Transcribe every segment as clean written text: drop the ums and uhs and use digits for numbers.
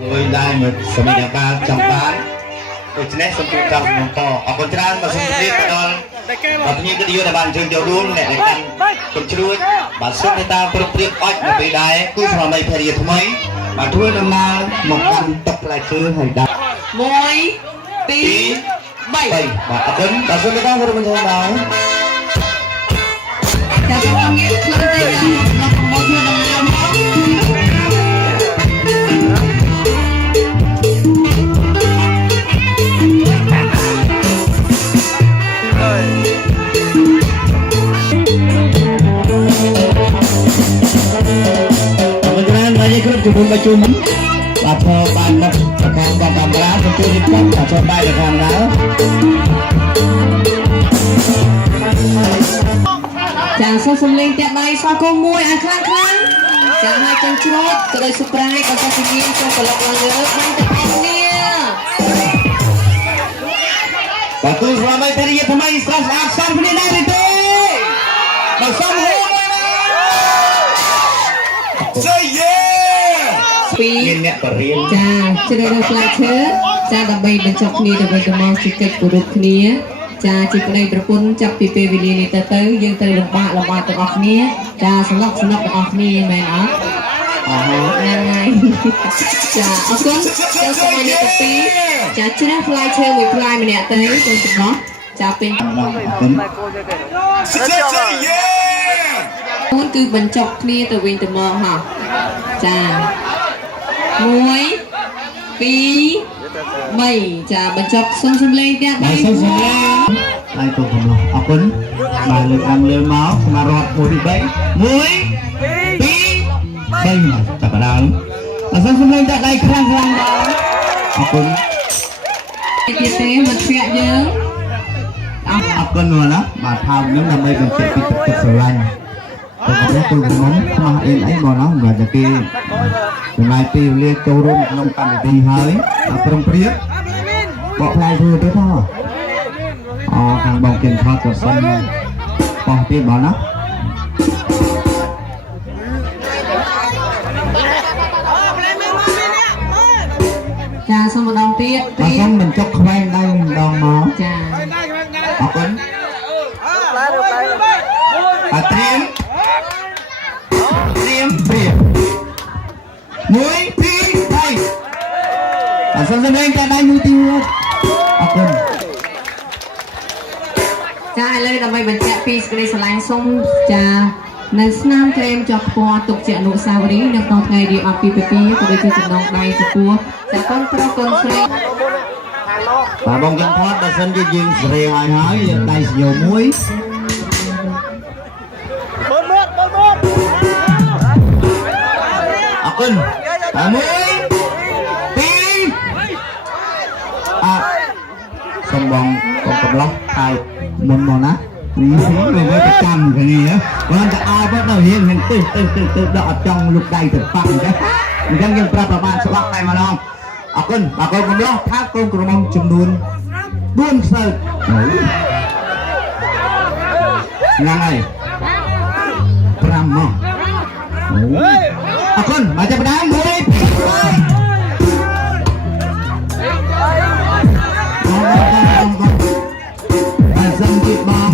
người đại một số mình đang ba trong bán tôi chỉ nét xong chúng ta một to ở con trai mà xong biết cái đó và như cái điều là bạn chơi châu luôn này để con chui bạn xuất người ta pro priết oi mà bị đái cứ vào mấy thời điểm mấy mà thôi là mà một năm tập lại chưa hay đạt môi tí bảy và cấn bạn xuất người ta có được bao nhiêu nào chào các bạn nghe thưa đây là một thưa đồng chúng ta chung và cho bạn đặt hàng và làm lá cho tôi đi và cho bay được hàng lá chàng số xung lên tiệm này sao cô môi ăn khang khang chàng hai chân chốt từ đây surprise còn sao sinh viên trong phần lọc là nhớ ăn tập em nha và tôi làm mấy cái gì tham gia sang bên này đi tôi và xong hết say yeah ពីចាជ្រើសរើសផ្លែឈើចាដើម្បីបញ្ចប់គ្នាទៅវិញទៅមកជាកិច្ចគោរពគ្នាចាជាប្តីប្រពន្ធចាប់ពីពេលវេលានេះទៅយើងត្រូវលំបាកទាំងអស់គ្នាចាសំណុកទាំងអស់គ្នាមែនអត់ហ្នឹងហើយចាអរគុណចូលសម័យនេះទី2ចាជ្រើសផ្លែឈើមួយផ្លែម្នាក់ទៅកូនទាំងអស់ចាពេញគូនគឺបញ្ចប់គ្នាទៅវិញទៅមកហ่ะចា1 2 3ចាបញ្ចប់សុំសំលេងទៀត3សុំសំលេងហើយទៅកំឡុងអរគុណបាទលើកឡើងលើមកស្មារតី1 2 3 ចាប់ដើមអរសុំសំលេងដាក់ដៃខ្លាំងៗដល់អរគុណទៀតទេមិត្តភក្តិយើងអរគុណណាបាទថោកនឹងដើម្បីបញ្ជាក់ពីទឹកស្រឡាញ់តែគាត់ទៅក្នុងខ្មាស់អីបងណាបាទតែគេចំណាយពេលវេលាចូលរួមក្នុងកម្មវិធីហើយព្រមព្រៀងបកផ្លែធ្វើទៅថោខាងបងគិនថតក៏សុំបោះទៀតបងណាចាសូមម្ដងទៀតសូមបញ្ចុកខ្វែងដៃម្ដងមកចាអរគុណត្រៀមព្រៀប1 2 3អរសូមសម្លេងតែដៃមួយទៀតអរគុណចាឥឡូវដើម្បីបញ្ជាក់ពីសេចក្តីស្រឡាញ់សូមចានៅស្នាមក្រែមចុះពណ៌ទុកជាអនុស្សាវរីយ៍នៅក្នុងថ្ងៃរៀបអាពាហ៍ពិពាហ៍ក៏ដូចជាចំណងដៃចំពោះចាកូនប្រុសកូនស្រីបាទបងយើងថតបើសិនជាយើងសេរីហើយយើងដៃសយោមួយអរគុណ1 2សូមបងកំឡុងហើយមុនមកណានេះវាប្រចាំគ្នាគាត់ទៅអោបទៅរៀងនឹងទៅដល់អត់ចង់លុកដៃទៅប៉ាក់អញ្ចឹងយើងប្រាប់ប្រមាណស្បាក់តែម្ដងអរគុណបាទកូនកំឡុងថាកូនក្រមុំចំនួន4ខ្សែហ្នឹងហើយ5មកអរគុណមកចាប់ដើម1 2 3សំជីបង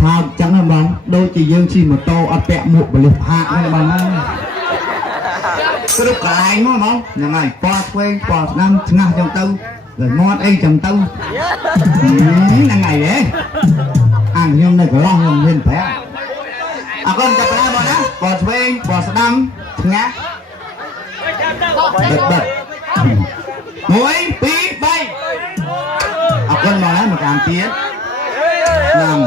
ថោកចឹងហ្នឹងបងដូចជាយើងជិះម៉ូតូអត់ពាក់មួកបលិសផាកហ្នឹងបងគ្រប់កន្លែងមកបងហ្នឹងហើយពណ៌ឆ្វេងពណ៌ស្ដាំឆ្ងាស់ចឹងទៅrồi mótអីចឹងទៅហ្នឹងហើយហ៎ខ្ញុំនៅកន្លោះខ្ញុំមានប្រាក់អរគុណចាប់ផ្ដើមបងណាពណ៌ឆ្វេងពណ៌ស្ដាំឆ្ងាស់បិទ1 2 3អរគុណបងណាមកតាមទៀតហ្នឹង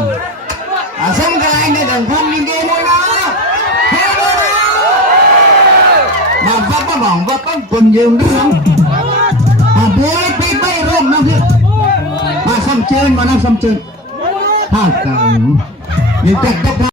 សុំកន្លែងនៅដល់ខ្ញុំមានគេមួយណាមកវត្តបងវត្តគុណយើងហ្នឹង1 2 3រួមមកទៀតមកសុំជើញមកណាសុំជើញហើយយើងចាក់